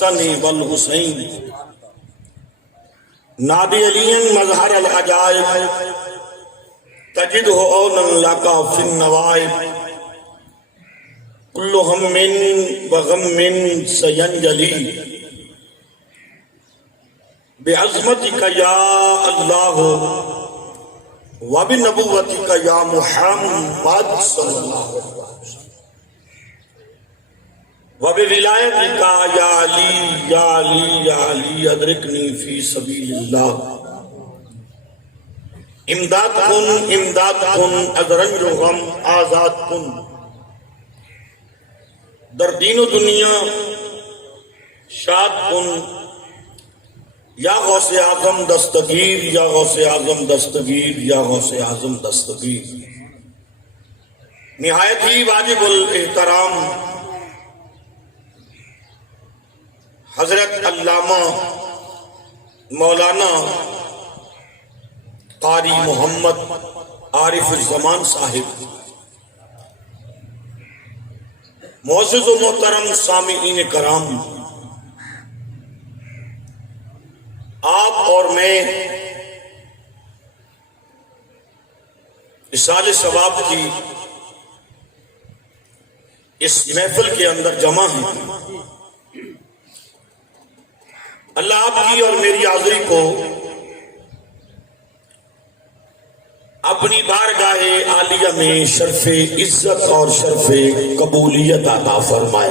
سنی والحسین نادی علی مظہر العجائب تجدہ اولا لکا فی النوائب کل ہم وغم سینجلی بعظمتک یا اللہ وبنبوتک یا محمد صلی اللہ علیہ وسلم وبولایتک یا علی یا علی یا علی ادرکنی فی سبیل اللہ امداد کن ادرنج و غم آزاد کن در دین و دنیا شاد کن یا غوث اعظم دستگیر یا غوث اعظم دستگیر یا غوث اعظم دستگیر نہایت ہی واجب الاحترام حضرت علامہ مولانا قاری محمد عارف الزمان صاحب، معزز و محترم سامعین کرام، آپ اور میں اصال ثواب کی اس محفل کے اندر جمع ہیں۔ اللہ آپ کی اور میری حاضری کو اپنی بارگاہ عالیہ میں شرف عزت اور شرف قبولیت عطا فرمائے۔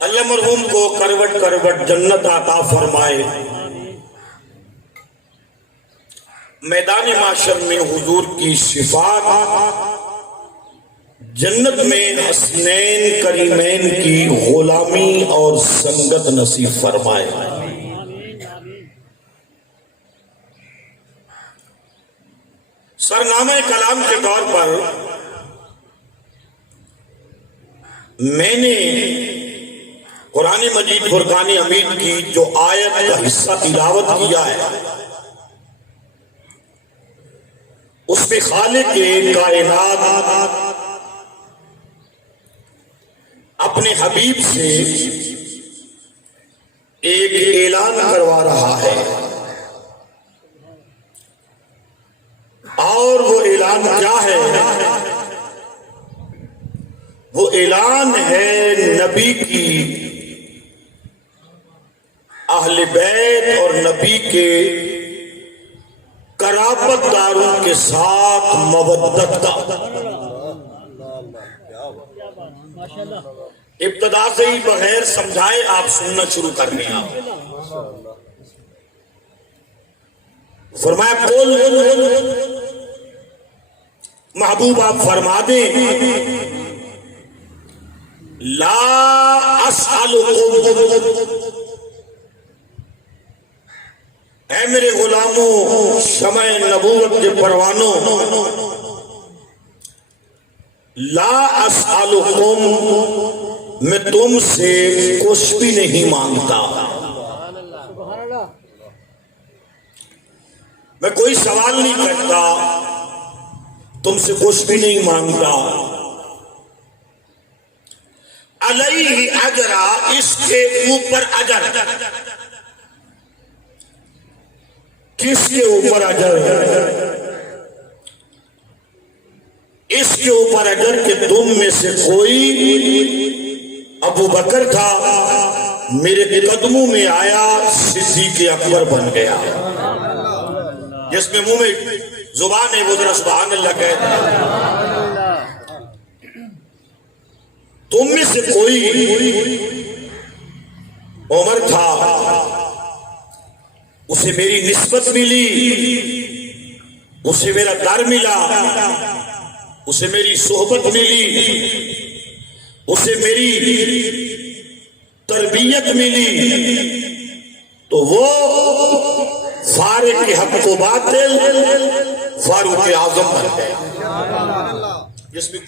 اللہ مرحوم کو کروٹ کروٹ جنت عطا فرمائے، میدان معاشر میں حضور کی شفاعت، جنت میں حسنین کریمین کی غلامی اور سنگت نصیب فرمائے۔ سرنامہ کلام کے طور پر میں نے قرآن مجید فرقان حمید کی جو آیت کا حصہ تلاوت کیا ہے، اس میں خالق کائنات اپنے حبیب سے ایک اعلان کروا رہا ہے، اور وہ اعلان کیا ہے؟ وہ اعلان ہے نبی کی اہل بیت اور نبی کے قرابت داروں کے ساتھ مودت کا۔ ابتدا سے ہی بغیر سمجھائے آپ سننا شروع کر دیں۔ آپ فرمایا قول، محبوب آپ فرما دیں، لا اسألکم، اے میرے غلاموں، شمع نبوت کے پروانوں، لا اسألکم، میں تم سے کچھ بھی نہیں مانگتا، میں کوئی سوال نہیں کرتا، تم سے کچھ بھی نہیں مانگتا۔ علیہ اجرا، اس کے اوپر اجر، کس کے اوپر اجر؟ اس کے اوپر اجر کہ تم میں سے کوئی، ابو بکر تھا، میرے قدموں میں آیا، صدیق اکبر بن گیا۔ جس میں منہ میں زبان ہے وہ ذرا سبحان اللہ کہتا ہے۔ تم میں سے کوئی، عمر تھا، اسے میری نسبت ملی، اسے میرا در ملا، اسے میری صحبت ملی، اسے میری تربیت ملی، تو وہ فارق حق و باطل فاروق اعظم بن گیا۔ جس میں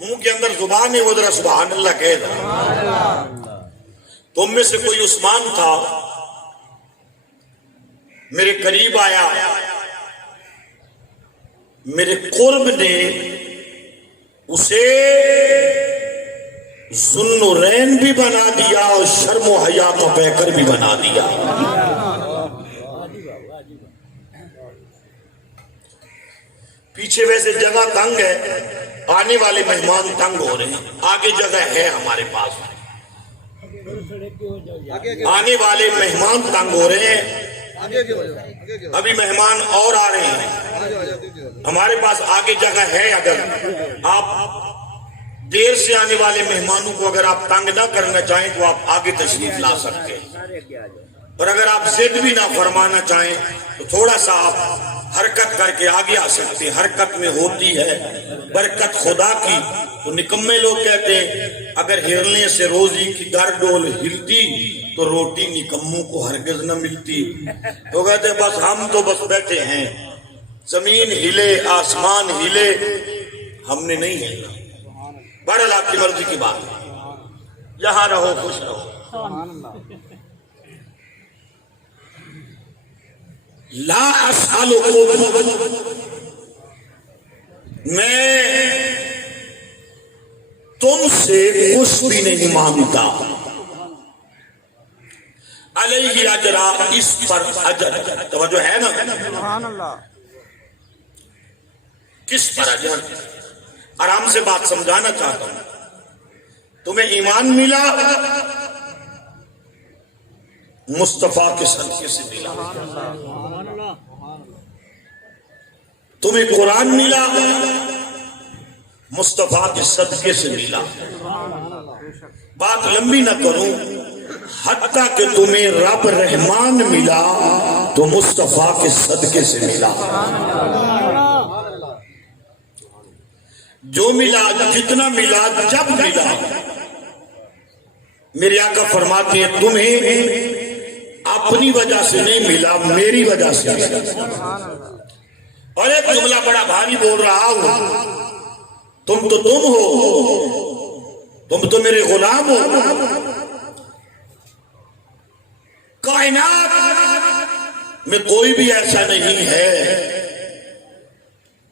منہ کے اندر زبان ہے وہ ذرا سبحان اللہ کہہ رہا۔ تم میں سے کوئی عثمان تھا، میرے قریب آیا، میرے قرب نے اسے ذوالنورین بھی بنا دیا اور شرم و حیا کا پیکر بھی بنا دیا. پیچھے ویسے جگہ تنگ ہے، آنے والے مہمان تنگ ہو رہے ہیں، آگے جگہ ہے ہمارے پاس. آنے والے مہمان تنگ ہو رہے ہیں، ابھی مہمان اور آ رہے ہیں، ہمارے پاس آگے جگہ ہے. اگر آپ دیر سے آنے والے مہمانوں کو اگر آپ تنگ نہ کرنا چاہیں تو آپ آگے تشریف لا سکتے ہیں، اور اگر آپ ضد بھی نہ فرمانا چاہیں تو تھوڑا سا آپ حرکت کر کے آگے آ سکتے ہیں. حرکت میں ہوتی ہے برکت خدا کی. تو نکمے لوگ کہتے ہیں اگر ہرنے سے روزی کی در ڈول ہلتی تو روٹی نکموں کو ہرگز نہ ملتی. تو کہتے ہیں بس ہم تو بس بیٹھے ہیں، زمین ہلے آسمان ہلے، ہم نے نہیں ہلنا. بہرحال آپ کی مرضی کی بات ہے، یہاں رہو خوش رہو. لا اسألکم، میں تم سے کچھ بھی نہیں مانگتا. علیہ اجرا، اس پر اجر. توجہ ہے نا؟ سبحان اللہ. کس پر اجر؟ آرام سے بات سمجھانا چاہتا ہوں. تمہیں ایمان ملا مصطفیٰ کے صدقے سے ملا. تمہیں قرآن ملا مصطفیٰ کے صدقے سے ملا. بات لمبی نہ کروں، حتیٰ کہ تمہیں رب رحمان ملا تو مصطفیٰ کے صدقے سے ملا. جو ملا، جتنا ملا، جب ملا، میرے آقا فرماتے ہیں تمہیں اپنی وجہ سے نہیں ملا، میری وجہ سے ملا. اور ایک جملہ بڑا بھاری بول رہا ہوں، تم تو تم ہو، تم تو میرے غلام ہو. کائنات میں کوئی بھی ایسا نہیں ہے،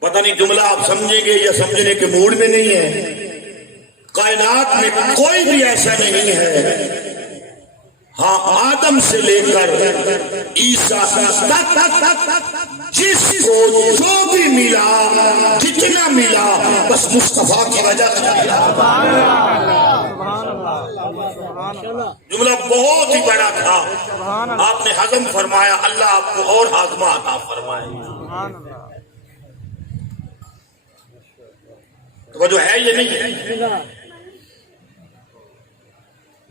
پتہ نہیں جملہ آپ سمجھیں گے یا سمجھنے کے موڈ میں نہیں ہے. کائنات میں کوئی بھی ایسا نہیں ہے، ہاں آدم سے لے کر عیسیٰ تک جس کو جو بھی ملا، جتنا ملا، بس مصطفیٰ کی وجہ سے ملا. جملہ بہت ہی بڑا تھا، آپ نے ہضم فرمایا، اللہ آپ کو اور ہاضمہ عطا فرمائے. توجہ ہے یہ نہیں ہے؟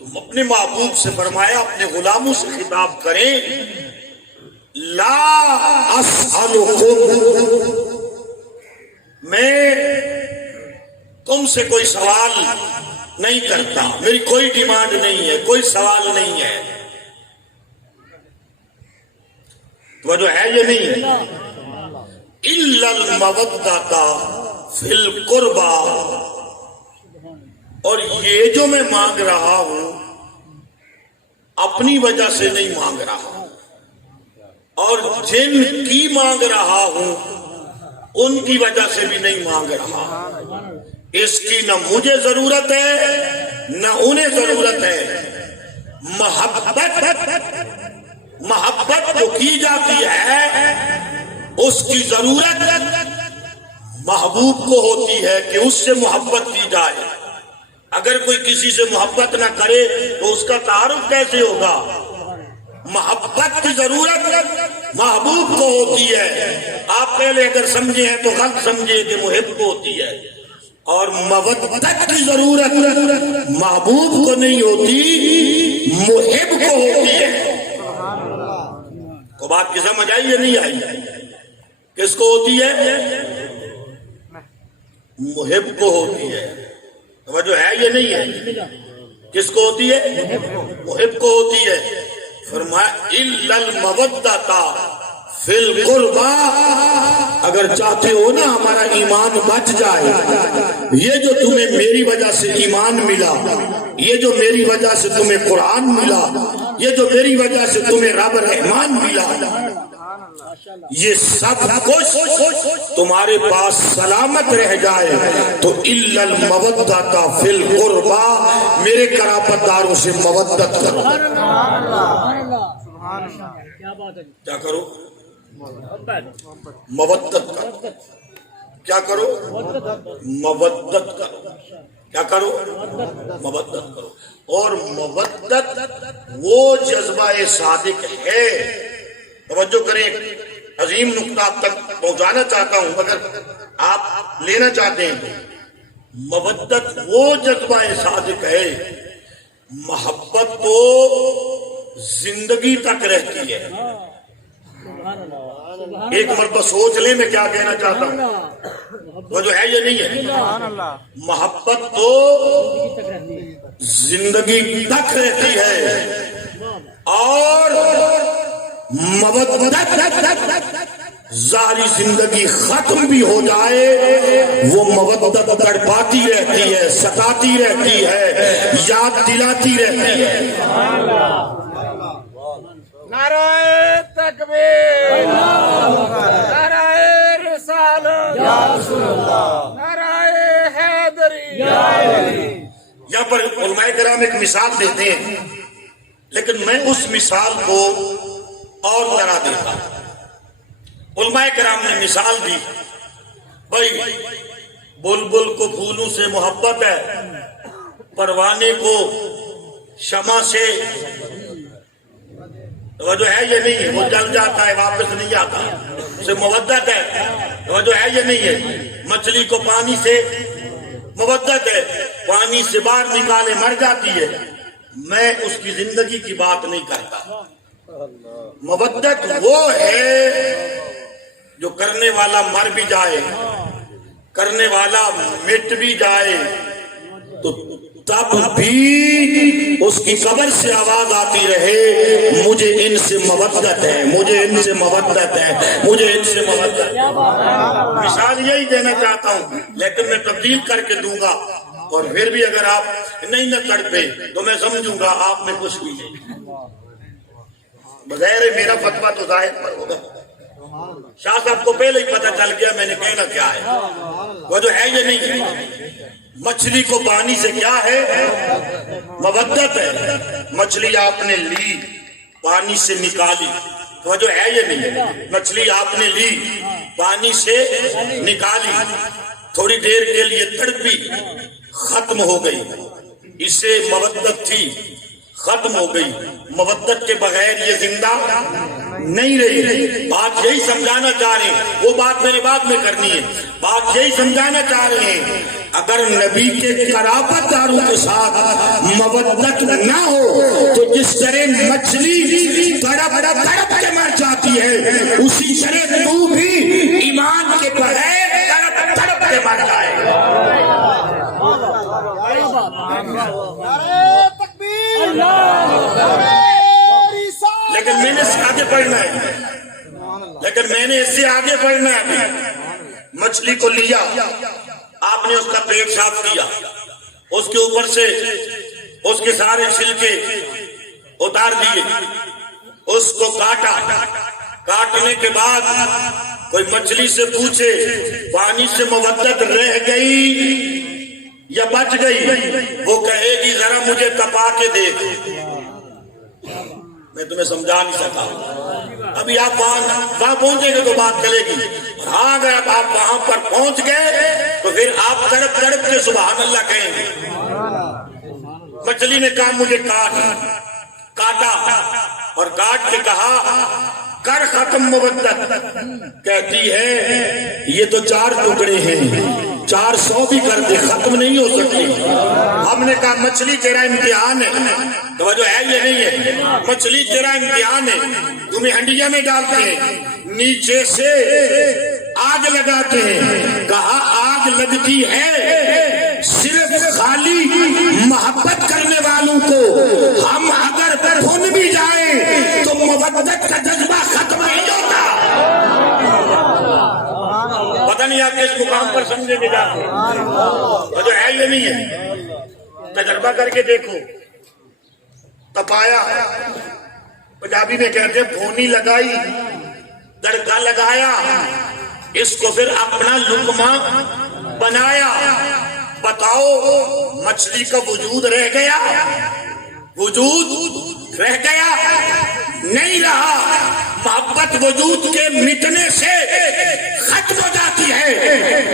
تم اپنے محبوب سے فرمایا، اپنے غلاموں سے خطاب کریں، لا اسألکم، میں تم سے کوئی سوال نہیں کرتا، میری کوئی ڈیمانڈ نہیں ہے، کوئی سوال نہیں ہے. توجہ ہے یہ نہیں ہے؟ الا المودۃ فی القربى، اور یہ جو میں مانگ رہا ہوں اپنی وجہ سے نہیں مانگ رہا، اور جن کی مانگ رہا ہوں ان کی وجہ سے بھی نہیں مانگ رہا. اس کی نہ مجھے ضرورت ہے نہ انہیں ضرورت ہے. محبت جو کی جاتی ہے اس کی ضرورت محبوب کو ہوتی ہے کہ اس سے محبت کی جائے. اگر کوئی کسی سے محبت نہ کرے تو اس کا تعارف کیسے ہوگا؟ محبت کی ضرورت محبوب کو ہوتی ہے. آپ پہلے اگر سمجھے ہیں تو غلط سمجھے کہ محب کو ہوتی ہے، اور مودت کی ضرورت محبوب کو نہیں ہوتی، محب کو ہوتی ہے. تو بات کی سمجھ آئی یا نہیں آئی؟ کس کو ہوتی ہے؟ محب کو ہوتی ہے. توجہ ہے یہ نہیں ہے؟ کس کو ہوتی ہے؟ محب کو ہوتی ہے. فرمایا الا المودۃ فی القربى، اگر چاہتے ہو نا ہمارا ایمان بچ جائے، یہ جو تمہیں میری وجہ سے ایمان ملا، یہ جو میری وجہ سے تمہیں قرآن ملا، یہ جو میری وجہ سے تمہیں رب رحمان ملا، یہ سب کچھ تمہارے پاس سلامت رہ جائے تو الا المودۃ فی القربى، میرے قرابت داروں سے مودت کرو۔ کیا کرو؟ مودت کرو۔ کیا کرو؟ مودت کرو۔ کیا کرو؟ مودت کرو۔ اور مودت وہ جذبہ صادق ہے، توجہ کریں، عظیم نقطہ آپ تک پہنچانا چاہتا ہوں، اگر آپ لینا چاہتے ہیں۔ مودت وہ جذبہ صادق ہے، محبت تو زندگی تک رہتی ہے۔ ایک مرتبہ سوچ لیں میں کیا کہنا چاہتا ہوں، وہ جو ہے یہ نہیں ہے۔ محبت تو زندگی تک رہتی ہے، اور مودت ظاہری زندگی ختم بھی ہو جائے وہ مودت تڑپاتی رہتی ہے، ستاتی رہتی ہے، یاد دلاتی رہتی ہے۔ نعرہ تکبیر، نعرہ رسالت، نعرہ حیدری۔ یہاں پر علماء کرام ایک مثال دیتے ہیں، لیکن میں اس مثال کو اور طرح دیتا ہوں۔ علماء کرام نے مثال دی، بھائی بلبل کو پھولوں سے محبت ہے، پروانے کو شمع سے وہ جو ہے یہ نہیں ہے، وہ جل جاتا ہے واپس نہیں آتا، اسے مودت ہے۔ وہ جو ہے یہ نہیں ہے، مچھلی کو پانی سے مودت ہے، پانی سے باہر نکالے مر جاتی ہے، میں اس کی زندگی کی بات نہیں کرتا۔ مودت وہ ہے جو کرنے والا مر بھی جائے، کرنے والا مٹ بھی جائے تو تب بھی اس کی قبر سے آواز آتی رہے، مجھے ان سے مودت ہے، مجھے ان سے مودت ہے، مجھے ان سے مودت ہے۔ مثال یہی دینا چاہتا ہوں، لیکن میں تبدیل کر کے دوں گا، اور پھر بھی اگر آپ نہیں نہ تڑپے تو میں سمجھوں گا آپ میں کچھ بھی نہیں۔ بغیر میرا فتویٰ تو ظاہر پر ہوگا، شاہ صاحب کو پہلے ہی پتہ چل گیا میں نے کہنا کیا ہے۔ وہ جو ہے یہ نہیں ہے، مچھلی کو پانی سے کیا ہے؟ مودت ہے۔ مچھلی آپ نے لی، پانی سے نکالی، وہ جو ہے یہ نہیں ہے، مچھلی آپ نے لی، پانی سے نکالی، تھوڑی دیر کے لیے تڑپی، ختم ہو گئی، اسے مودت تھی، ختم ہو گئی۔ مودت کے بغیر یہ زندہ نہیں رہی۔ بات یہی سمجھانا چاہ رہے ہیں، وہ بات میرے بعد میں کرنی ہے، بات یہی سمجھانا چاہ رہے ہیں، اگر نبی کے قرابت داروں کے ساتھ مودت نہ ہو تو جس طرح مچھلی تڑپ کے مر جاتی ہے، اسی طرح تو بھی ایمان کے بغیر تڑپ کے مر جائے۔ لیکن میں نے اس سے آگے بڑھنا ہے، ابھی مچھلی کو لیا، آپ نے اس کا پیٹ صاف کیا، اس کے اوپر سے اس کے سارے چھلکے اتار دیے، اس کو کاٹا، کاٹنے کے بعد کوئی مچھلی سے پوچھے پانی سے مودت رہ گئی یا بچ گئی، وہ کہے گی ذرا مجھے تپا کے دیکھ۔ میں تمہیں سمجھا نہیں سکا، ابھی آپ وہاں پہنچیں گے تو بات چلے گی، ہاں اگر آپ وہاں پر پہنچ گئے تو پھر آپ تڑپ کے سبحان اللہ کہیں گے۔ مچھلی نے کہا مجھے کاٹا، اور کاٹ کے کہا کر ختم مودت، کہتی ہے یہ تو 4 ٹکڑے ہیں، 400 بھی کر دے ختم نہیں ہو سکتی۔ ہم نے کہا مچھلی تیرا امتحان ہے، توجہ ہے یہ نہیں ہے، مچھلی تیرا امتحان ہے، تمہیں ہنڈیا میں ڈالتے ہیں، نیچے سے آگ لگاتے ہیں، کہا آگ لگتی ہے صرف خالی محبت کرنے والوں کو، ہم اگر بھن بھی جائیں تو مودت کا جذبہ ختم نہیں ہوتا۔ پتہ نہیں آپ کس مقام پر سمجھے گے جاتے، جو ہے یہ نہیں ہے، تجربہ کر کے دیکھو۔ تپایا، پنجابی میں کہتے ہیں بھونی لگائی تڑکا لگایا، اس کو پھر اپنا لقمہ بنایا. بتاؤ مچھلی کا وجود رہ گیا؟ وجود رہ گیا؟ نہیں رہا. محبت وجود کے مٹنے سے ختم ہو جاتی ہے.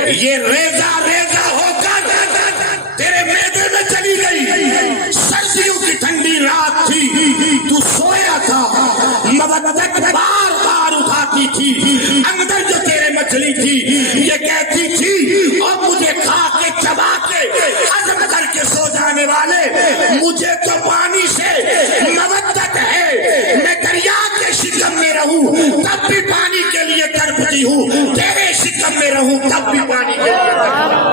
یہ ریزہ ریزہ ہو کر تیرے معدے میں چلی گئی. سردیوں کی ٹھنڈی رات تھی، تو سویا تھا، مودت بار بار اٹھاتی تھی. اندر جو تیرے مچھلی تھی یہ کہتی تھی اور مجھے کھا کے چبا کے ہضم کر کے سو جانے والے، مجھے تو پانی سے مودت ہے. میں دریا کے شکم میں رہوں تب بھی پانی کے لیے تڑپتی ہوں، تیرے شکم میں رہوں تب بھی پانی کے لیے تڑپتی ہوں.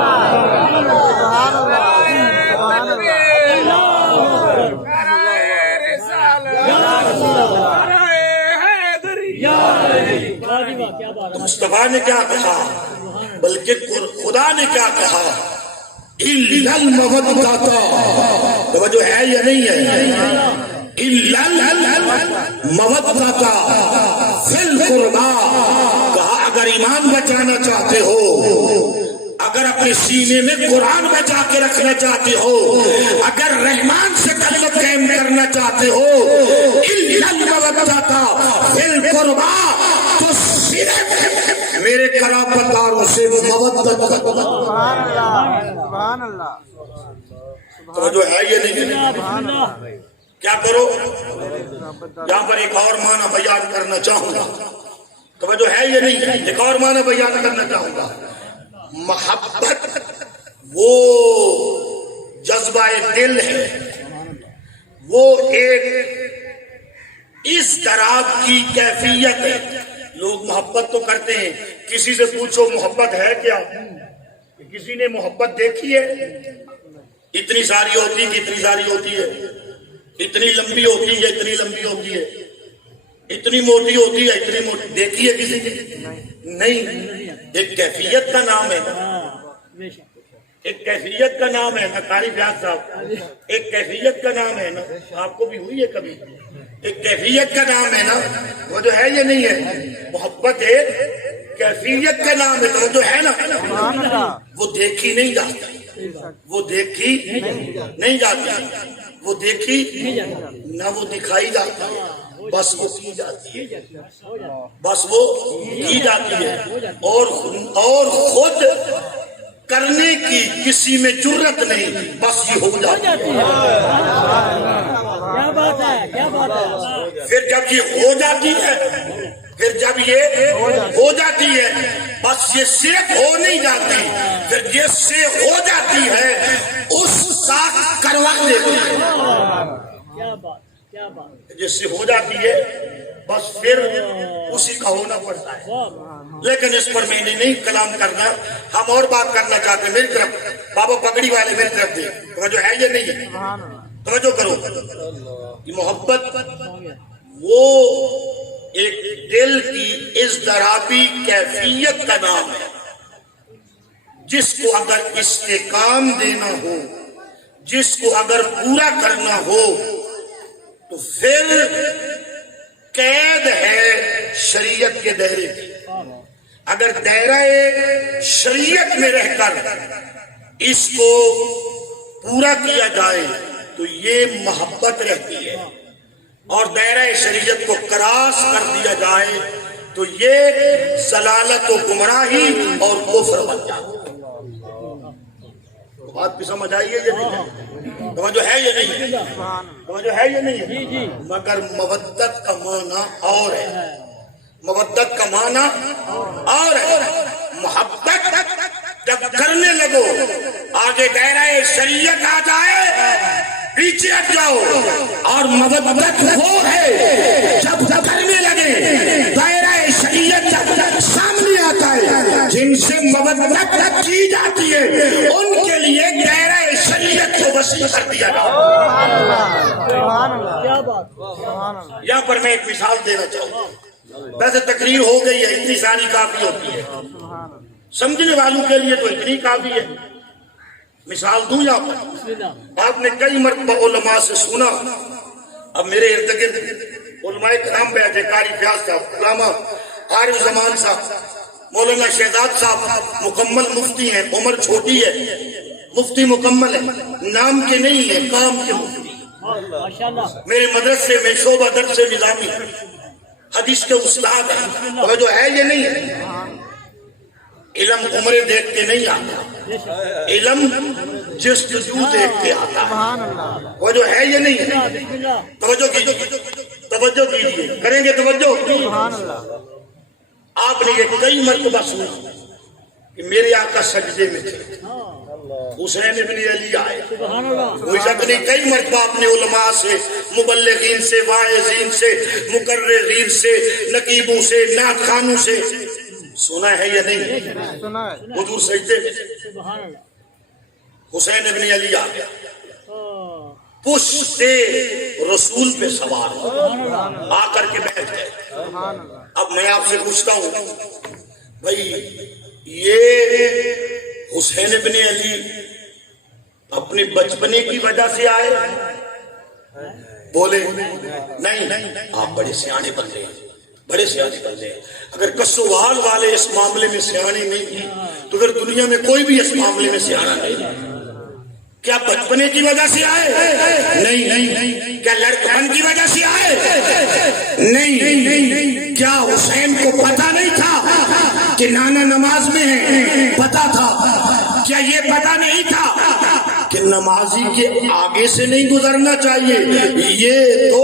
مصطفیٰ نے کیا کہا، بلکہ خدا نے کیا کہا، اِلَّا الْمَوَدَّةَ. توجہ ہے یا نہیں ہے؟ اِلَّا الْمَوَدَّةَ فِي الْقُرْبَى. کہا اگر ایمان بچانا چاہتے ہو، اگر اپنے سینے میں قرآن بچا کے رکھنا چاہتے ہو، اگر رحمان سے تعلق قائم کرنا چاہتے ہو، اِلَّا الْمَوَدَّةَ فِي الْقُرْبَى، تو صرف میرے قرابت داروں سے مودت کرو. سبحان اللہ. توجہ ہے یہ نہیں؟ کیا کرو؟ یہاں پر ایک اور معنی بیان کرنا چاہوں گا. توجہ ہے یہ نہیں؟ ایک اور معنی بیان کرنا چاہوں گا. محبت وہ جذبہ دل ہے، وہ ایک اس طرح کی کیفیت ہے. لوگ محبت تو کرتے ہیں، کسی سے پوچھو محبت ہے کیا؟ کسی نے محبت دیکھی ہے؟ اتنی ساری ہوتی ہے، اتنی ساری ہوتی ہے، اتنی لمبی ہوتی ہے، اتنی لمبی ہوتی ہے، اتنی موٹی ہوتی ہے، اتنی موٹی. دیکھی ہے کسی کی؟ نہیں. ایک کیفیت کا نام ہے، ایک کیفیت کا نام ہے نا. قاری فیاض صاحب، ایک کیفیت کا نام ہے نا. آپ کو بھی ہوئی ہے کبھی؟ ایک کیفیت کا نام ہے نا. وہ جو ہے یہ نہیں ہے. محبت ایک کیفیت کا نام ہے، تو وہ جو ہے نا، وہ دیکھی نہیں جاتی، وہ دیکھی نہیں جاتی، وہ دیکھی نہ وہ دکھائی جاتی ہے، بس وہ کی جاتی ہے، بس وہ کی جاتی ہے. اور خود کرنے کی کسی میں جرت نہیں، بس یہ ہو جاتی ہے. کیا بات ہے، کیا بات ہے. پھر جب یہ ہو جاتی ہے، پھر جب یہ ہو جاتی ہے، بس یہ صرف ہو نہیں جاتی، پھر جس سے ہو جاتی ہے اس کا کروا دیتی ہے. کیا بات، کیا بات. جس سے ہو جاتی ہے بس پھر اسی کا ہونا پڑتا ہے. لیکن اس پر میں نے نہیں کلام کرنا، ہم اور بات کرنا چاہتے ہیں. میری طرف بابا پگڑی والے میری طرف دے. توجہ ہے یہ نہیں ہے؟ توجہ کرو. یہ محبت وہ ایک دل کی اضطرابی کیفیت کا نام ہے، جس کو اگر استحکام دینا ہو، جس کو اگر پورا کرنا ہو، تو پھر قید ہے شریعت کے دائرے کی. اگر دائرہ شریعت میں رہ کر اس کو پورا کیا جائے تو یہ محبت رہتی ہے، اور دائرہ شریعت کو کراس کر دیا جائے تو یہ ضلالت و گمراہی اور کفر بن جاتا ہے. بات بھی سمجھ آئی ہے یہ نہیں؟ توجہ ہے یہ نہیں؟ توجہ ہے یہ نہیں ہے؟ مگر مودت کا معنی اور ہے، مودت کا معنی اور ہے. محبت جب کرنے لگو، آگے دائرہ شریعت آ جائے پیچھے ہٹ جاؤ. اور مودت وہ ہے جب کرنے لگے دائرہ شریعت جب سامنے آتا ہے، جن سے مودت کی جاتی ہے ان کے لیے دائرہ شریعت کو وسیع کر دیا جائے. کیا بات. یہاں پر میں ایک مثال دینا چاہوں گا. ویسے تقریر ہو گئی ہے، اتنی ساری کافی ہوتی ہے، سمجھنے والوں کے لیے تو اتنی کافی ہے. مثال دوں یہاں پر. آپ نے کئی مرتبہ علماء سے سنا، اب میرے ارد گرد علماء کرام بیٹھے، قاری فیاض صاحب، علامہ عارف زمان صاحب، مولانا شہزاد صاحب مکمل مفتی ہیں، عمر چھوٹی ہے، مفتی مکمل ہے، نام کے نہیں ہے، کام کے مفتی۔ ماشاءاللہ میرے مدرسے میں شعبہ درس نظامی حدیث کے استاد ہیں، وہ جو ہے یہ نہیں ہے۔ علم عمریں دیکھ کے نہیں آتا، علم جستجو دیکھ کے آتا ہے، وہ جو ہے یہ نہیں ہے۔ بسم اللہ توجہ کیجیے، توجہ کیجیے، کریں گے توجہ۔ آپ نے یہ کئی مرتبہ سنا کہ میرے آقا سجدے میں تھے، حسین ابن علی آئے، سبحان اللہ کوئی شک نہیں۔ کئی مرتبہ اپنے علماء سے، مبلغین سے، واعظین سے، مقررین سے، نقیبوں سے، نعت خوانوں سے سنا ہے یا نہیں؟ حضور سجدے میں تھے، سبحان اللہ حسین ابن علی آ گیا، ہاں، پشت رسول پہ سوار ہو، آ کر کے بیٹھ گئے۔ اب میں آپ سے پوچھتا ہوں بھائی، یہ حسین ابن علی اپنے بچپنے کی وجہ سے آئے؟ بولے نہیں، آپ بڑے سیانے بندے ہیں، بڑے سیانے بندے ہیں۔ اگر کسوال والے اس معاملے میں سیانے نہیں ہیں تو پھر دنیا میں کوئی بھی اس معاملے میں سیانا نہیں۔ کیا بچپنے کی وجہ سے آئے؟ نہیں۔ کیا لڑکپن کی وجہ سے آئے؟ نہیں۔ کیا حسین کو پتا نہیں تھا کہ نانا نماز میں ہے؟ پتا تھا۔ کیا یہ پتا نہیں تھا کہ نمازی کے آگے سے نہیں گزرنا چاہیے؟ یہ تو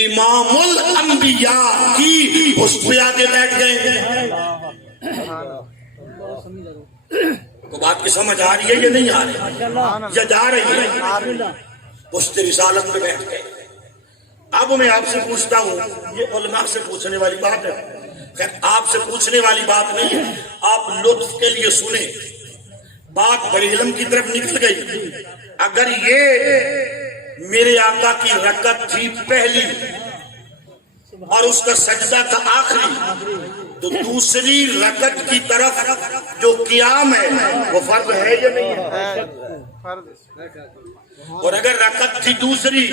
امام الانبیاء کی اس پہ آگے بیٹھ گئے۔ تو بات کی سمجھ آ رہی ہے یا نہیں آ رہی؟ یا جا رہی ہے؟ پشت رسالت میں بیٹھ گئے۔ اب میں آپ سے پوچھتا ہوں، یہ علماء سے پوچھنے والی بات ہے، خیر آپ سے پوچھنے والی بات نہیں ہے، آپ لطف کے لیے سنیں، بات بڑے علم کی طرف نکل گئی۔ اگر یہ میرے آقا کی رکعت تھی پہلی اور اس کا سجدہ تھا آخری، تو دوسری رکعت کی طرف جو قیام ہے وہ فرض ہے یا نہیں ہے؟ اور اگر رکعت تھی دوسری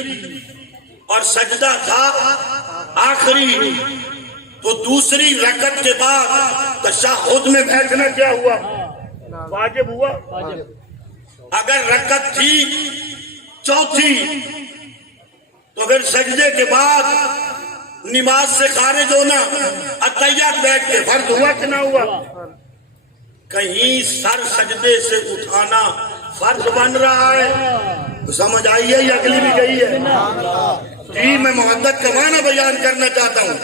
اور سجدہ تھا آخری، تو دوسری رکعت کے بعد تشہد میں بیٹھنا کیا ہوا؟ واجب ہوا۔ اگر رکعت تھی چوتھی تو پھر سجدے کے بعد نماز سے خارج ہونا، اتحیات بیٹھ کے فرض ہوا کہ نہ ہوا؟ کہیں سر سجدے سے اٹھانا فرض بن رہا ہے؟ سمجھ آئی ہے یا اگلی بھی گئی ہے؟ جی میں محبت کا معنی بیان کرنا چاہتا ہوں،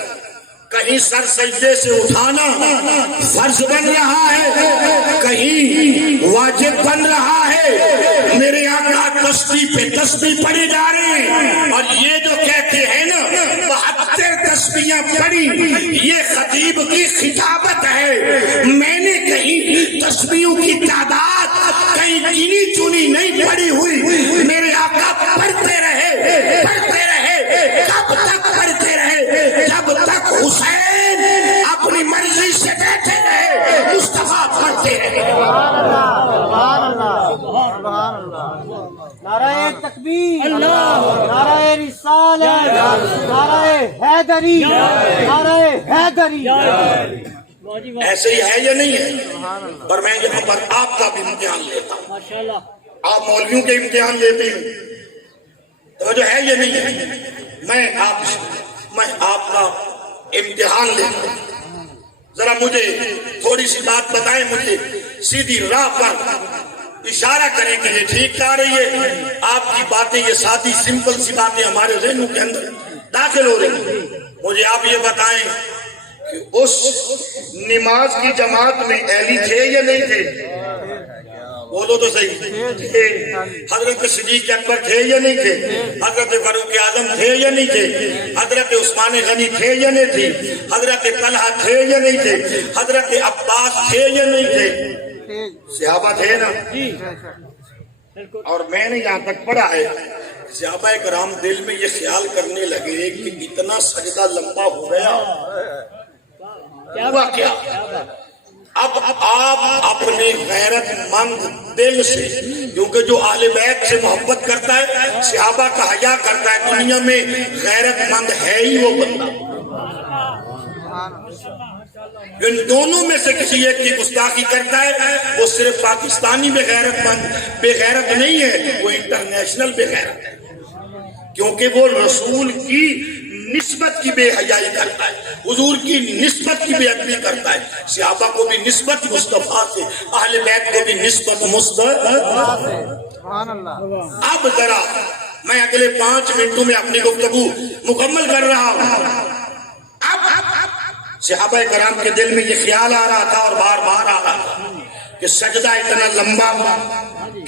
کہیں سر سجدے سے اٹھانا فرض بن رہا ہے، کہیں واجب بن رہا ہے۔ میرے آقا تسبیح پہ تسبیح پڑھے جا رہے ہیں، اور یہ جو کہتے ہیں نا 72 تسبیحاں پڑھی، یہ خطیب کی خطابت ہے۔ میں نے کہیں تسبیحوں کی تعداد کہیں گنی چنی نہیں پڑھی ہوئی۔ میرے آقا پڑھتے رہے، پڑھتے رہے، کب تک پڑھتے رہے؟ جب تک حسین اپنی مرضی سے بیٹھے رہے، مصطفیٰ پڑھتے رہے۔ نعرہ تکبیر، نعرہ رسالت، نعرہ حیدری، نعرہ حیدری۔ ایسے ہی ہے یا نہیں ہے؟ اور میں یہاں پر آپ کا بھی امتحان لیتا ہوں، ماشاءاللہ آپ مولویوں کے امتحان لیتے ہیں، تو جو ہے یہ نہیں ہے، میں آپ کا امتحان لیتا ہوں۔ ذرا مجھے تھوڑی سی بات بتائیں، مجھے سیدھی راہ پر اشارہ کریں کہ یہ ٹھیک آ رہی ہے۔ آپ کی باتیں، یہ سادی سمپل سی باتیں ہمارے ذہنوں کے اندر داخل ہو رہی ہیں۔ مجھے آپ یہ بتائیں کہ اس نماز کی جماعت میں اہلی تھے یا نہیں تھے؟ بولو تو صحیح، تھے۔ حضرت صدیق اکبر تھے یا نہیں تھے؟ حضرت فاروق اعظم تھے یا نہیں تھے؟ حضرت عثمان غنی تھے یا نہیں تھے؟ حضرت طلحہ تھے یا نہیں تھے؟ حضرت عباس تھے یا نہیں تھے؟ صحابہ تھے نا؟ اور میں نے یہاں تک پڑھا ہے، صحابہ کرام دل میں یہ خیال کرنے لگے کہ اتنا سجدہ لمبا ہو گیا، ہوا کیا؟ اب آپ اپنے غیرت مند دل سے، کیونکہ جو اہل بیت سے محبت کرتا ہے، صحابہ کا حیا کرتا ہے، دنیا میں غیرت مند ہے ہی وہ بندہ۔ ان دونوں میں سے کسی ایک کی گستاخی کرتا ہے وہ صرف پاکستانی بے غیرت نہیں ہے، وہ انٹرنیشنل بے غیرت ہے، کیونکہ وہ رسول کی نسبت کی بے حیائی کرتا ہے، حضور کی نسبت کی بے ادبی کرتا ہے، صحابہ کو بھی نسبت مصطفیٰ سے، اہل بیت کو بھی نسبت مصطفیٰ سے۔ اب ذرا میں اگلے 5 منٹوں میں اپنی گفتگو مکمل کر رہا ہوں۔ اب صحابہ کرام کے دل میں یہ خیال آ رہا تھا اور بار بار آ رہا تھا کہ سجدہ اتنا لمبا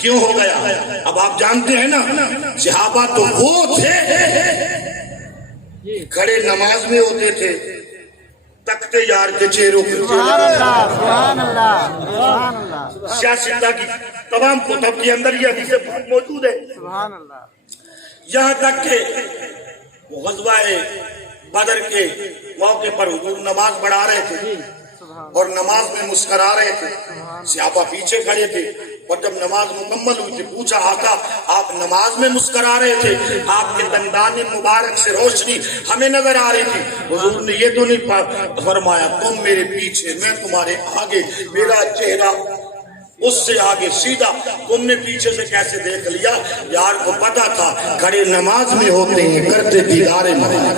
کیوں ہو گیا؟ اب آپ جانتے ہیں نا، صحابہ تو وہ تھے کھڑے نماز میں ہوتے تھے، تختے یار کے چہروں کے سیاستہ کی تمام کتب کے اندر یہ حدیث موجود ہے، یہاں تک کہ غزوہ بدر کے موقع پر حضور نماز پڑھا رہے تھے اور نماز میں مسکرا رہے تھے، صحابہ پیچھے کھڑے تھے، اور جب نماز مکمل ہوئی تھی پوچھا آقا آپ نماز میں مسکرا رہے تھے، آپ کے دندان مبارک سے روشنی ہمیں نظر آ رہی تھی، حضور نے یہ تو نہیں فرمایا تم میرے پیچھے میں تمہارے آگے، میرا چہرہ اس سے آگے سیدھا، تم نے پیچھے سے کیسے دیکھ لیا؟ یار کو پتا تھا کھڑے نماز میں ہوتے ہیں، کرتے دیدار مدینہ۔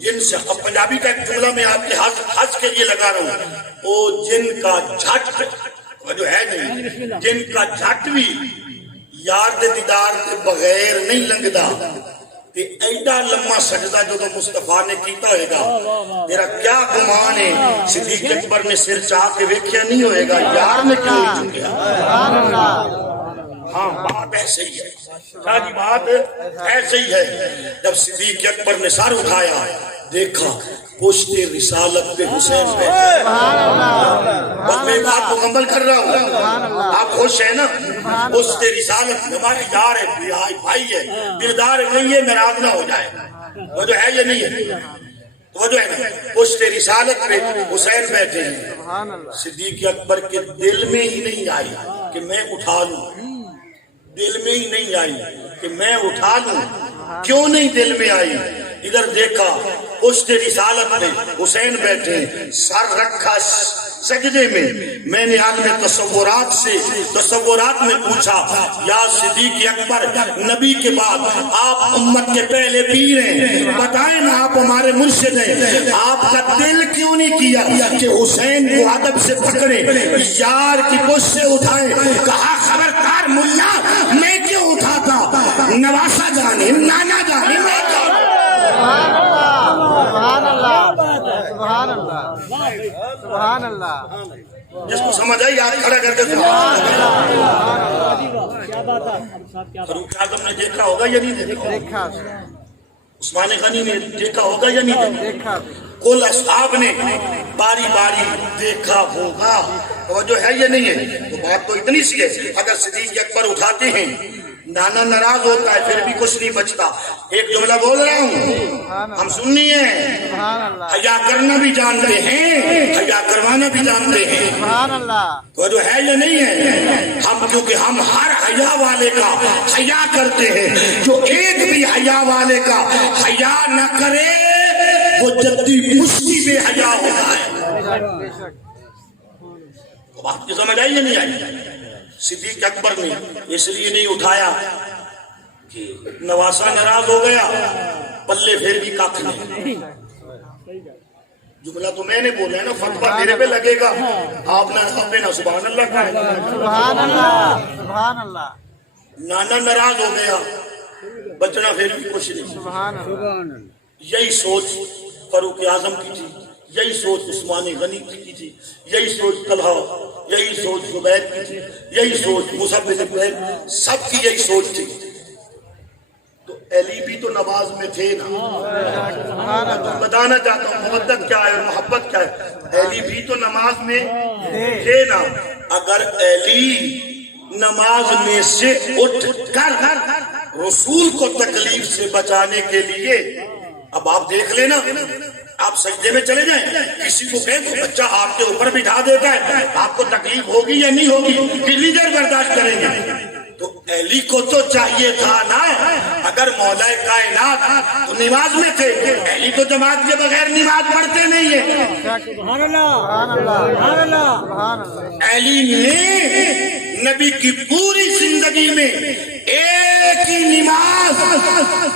جن سے اب پنجابی کا ایک جملہ میں آپ کے حج کے لیے لگا رہا ہوں، او جن کا جھٹ جو ہے نہیں، جن کا جھٹ بھی یار دے دیدار کے بغیر نہیں لنگدا، کہ ایڈا لمحہ سجدہ جو مصطفیٰ نے کیتا ہوئے گا، میرا کیا گمان ہے صدیق اکبر نے سر چاہ کے ویکھیا نہیں ہوئے گا یار نے کیوں نہیں چکیا؟ ہاں بات ایسے ہی ہے، جی بات ایسے ہی ہے۔ جب صدیق اکبر نے سر اٹھایا دیکھا پشت رسالت پہ حسین بیٹھے، بس میں بات مکمل کر رہا ہوں، آپ خوش ہیں نا؟ پشت رسالت ہمارے یار ہے، بھائی ہے، دلدار نہیں ہے، ناراض نہ ہو جائے، وہ جو ہے یہ نہیں ہے، وہ جو ہے نا پشت رسالت پہ حسین بیٹھے ہیں۔ صدیق اکبر کے دل میں ہی نہیں آئی کہ میں اٹھا لوں، دل میں ہی نہیں آئی کہ میں اٹھا لوں، کیوں نہیں دل میں آئی؟ ادھر دیکھا پشت رسالت میں حسین بیٹھے، سر رکھا سجدے میں نے عالم تصورات میں پوچھا یا صدیق اکبر نبی کے بعد آپ امت کے پہلے پیر ہیں، بتائیں نا آپ ہمارے مرشد ہیں، آپ کا دل کیوں نہیں کیا کہ حسین کو ادب سے پکڑے، یار کی پشت سے اٹھائے؟ کہا خبردار ملا، میں کیوں اٹھاتا؟ نواسا جانے نانا جانے میں کیوں؟ سبحان اللہ سبحان اللہ سبحان اللہ، جس کو سمجھ آئی یاد کھڑا کر کے سبحان کیا فاروق اعظم نے دیکھا ہوگا یا نہیں دیکھا؟ دیکھا عثمان غنی نے دیکھا ہوگا یا نہیں دیکھا؟ کل اصحاب نے باری باری دیکھا ہوگا، توجہ ہے یا نہیں ہے؟ تو بات تو اتنی سی ہے، اگر صدیق اکبر اٹھاتے ہیں نانا ناراض ہوتا ہے پھر بھی کچھ نہیں بچتا۔ ایک جملہ بول رہا ہوں، ہم سننی ہے، حیا کرنا بھی جانتے ہیں، حیا کروانا بھی جانتے ہیں، تو جو ہے یا نہیں ہے؟ ہم کیونکہ ہم ہر حیا والے کا حیا کرتے ہیں، جو ایک بھی حیا والے کا حیا نہ کرے وہ جدی مشتی بے حیا ہوتا ہے۔ بات کی سمجھ آئی یا نہیں آئی؟ صدیق اکبر نے اس لیے نہیں اٹھایا کہ نواسا ناراض ہو گیا، پلے پھر بھی کاک نہیں۔ جملہ تو میں نے بولا ہے نا، فتویٰ میرے پہ لگے گا، آپ نہ اپنے نہ سبحان اللہ کا ہے، سبحان اللہ سبحان اللہ، نانا ناراض ہو گیا، بچنا پھر بھی کچھ نہیں۔ سبحان اللہ، یہی سوچ فاروق اعظم کی تھی، یہی سوچ عثمان غنی کی تھی، یہی سوچ طلحہ، یہی سوچ زبیر کی تھی، یہی سوچ مصعب بن عمیر، سب کی یہی سوچ تھی۔ تو علی بھی تو نماز میں تھے نا، بتانا چاہتا ہوں مودت کیا ہے اور محبت کیا ہے، علی بھی تو نماز میں تھے نا۔ اگر علی نماز میں سے اٹھ کر رسول کو تکلیف سے بچانے کے لیے، اب آپ دیکھ لینا، آپ سجدے میں چلے جائیں، کسی کو کہیں تو بچہ آپ کے اوپر بٹھا دیتا ہے، آپ کو تکلیف ہوگی یا نہیں ہوگی، کتنی دیر برداشت کریں گے؟ تو علی کو تو چاہیے تھا نا، اگر اگر مولا کائنات تو نماز میں تھے، علی تو جماعت کے بغیر نماز پڑھتے نہیں ہیں۔ سبحان اللہ سبحان اللہ سبحان اللہ سبحان اللہ علی نے نبی کی پوری زندگی میں ایک ہی نماز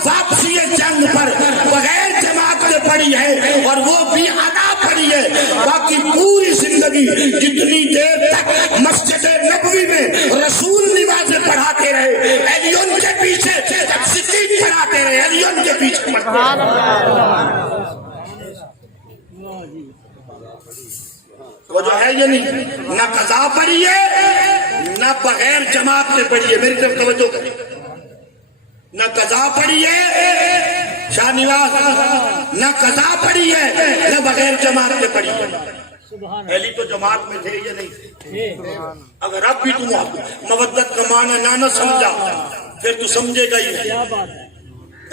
واپسی جنگ پر بغیر جماعت کے پڑھی ہے، اور وہ بھی ادا پڑھی ہے۔ باقی پوری زندگی جتنی دیر تک مسجد نبوی میں رسول نمازیں پڑھاتے رہے، علی ان کے پیچھے صدیق پڑھاتے رہے، علی ان کے پیچھے پڑھاتے سبحان رہے۔ اللہ وہ جو ہے یہ نہیں، نہ قضا پڑھی ہے نہ بغیر جماعت کے پڑھی ہے، میری طرف توجہ کریں، نہ قضا پڑھی ہے شاہ نواز، نہ قضا پڑھی ہے نہ بغیر جماعت کے پڑھی ہے۔ سبحان پہلی تو جماعت میں تھے یا نہیں تھے؟ اللہ اگر اب بھی تم مودت کا معنی نہ سمجھا پھر تو سمجھے گا ہی نہیں۔ کیا بات ہے،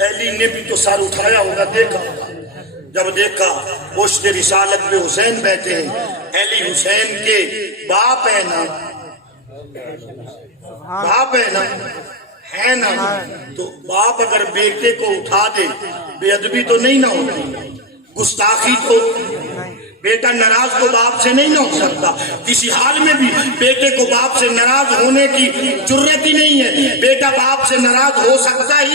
علی نے بھی تو سر اٹھایا ہوگا، دیکھا ہوگا، جب دیکھا پشت رسالت میں حسین بیٹھے ہیں، علی حسین کے باپ ہے نا، باپ ہے نا، ہے نا، تو باپ اگر بیٹے کو اٹھا دے بے ادبی تو نہیں نہ ہوتی، گستاخی تو، بیٹا ناراض تو باپ سے نہیں نہ ہو سکتا، کسی حال میں بھی بیٹے کو باپ سے ناراض ہونے کی جرت ہی نہیں ہے، بیٹا باپ سے ناراض ہو سکتا ہی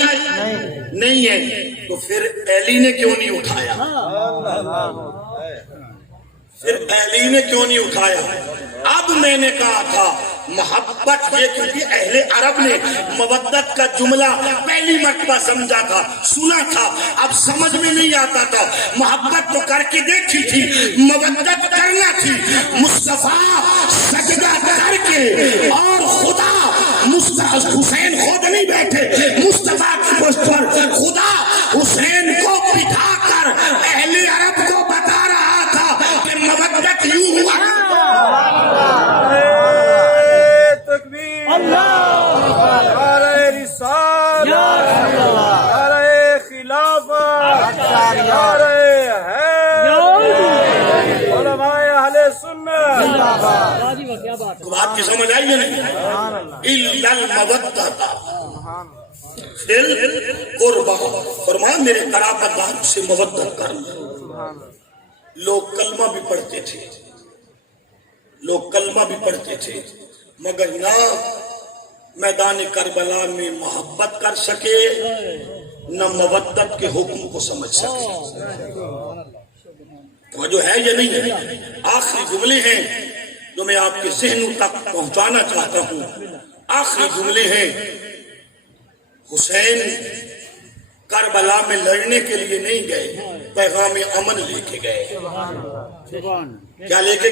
نہیں ہے، تو پھر علی نے کیوں نہیں اٹھایا؟ پھر علی نے کیوں نہیں اٹھایا؟ اب میں نے کہا تھا محبت یہ، کیونکہ اہل عرب نے مودت کا جملہ پہلی مرتبہ سمجھا تھا، سنا تھا، اب سمجھ میں نہیں آتا تھا۔ محبت تو کر کے دیکھی تھی، مودت کرنا تھی۔ مصطفیٰ سجدہ کر کے اور خدا حسین خود نہیں بیٹھے، مصطفیٰ کی پشت پر خدا حسین کو بٹھا کر اہل عرب کو بتا رہا تھا کہ مودت یوں ہوا۔ تکبیر اللہ نعرہ رسالت نعرہ خلافت نعرہ حیدر علماء اہل سنت راضی ہو، کیا بات ہے، بات کی سمجھ آئی ہے نہیں؟ الا المودۃ فی القربہ، فرمایا میرے قرابت دار سے مودت کرنا۔ لوگ کلمہ بھی پڑھتے تھے، لوگ کلمہ بھی پڑھتے تھے، مگر نہ میدان کربلا میں محبت کر سکے نہ مودت کے حکم کو سمجھ سکے۔ تو جو ہے یہ نہیں ہے۔ آخری جملے ہیں جو میں آپ کے ذہنوں تک پہنچانا چاہتا ہوں، آخری جملے ہیں۔ حسین کربلا میں لڑنے کے لیے نہیں گئے، پیغام امن لے کے گئے۔ سبحان کیا لے کے گئے؟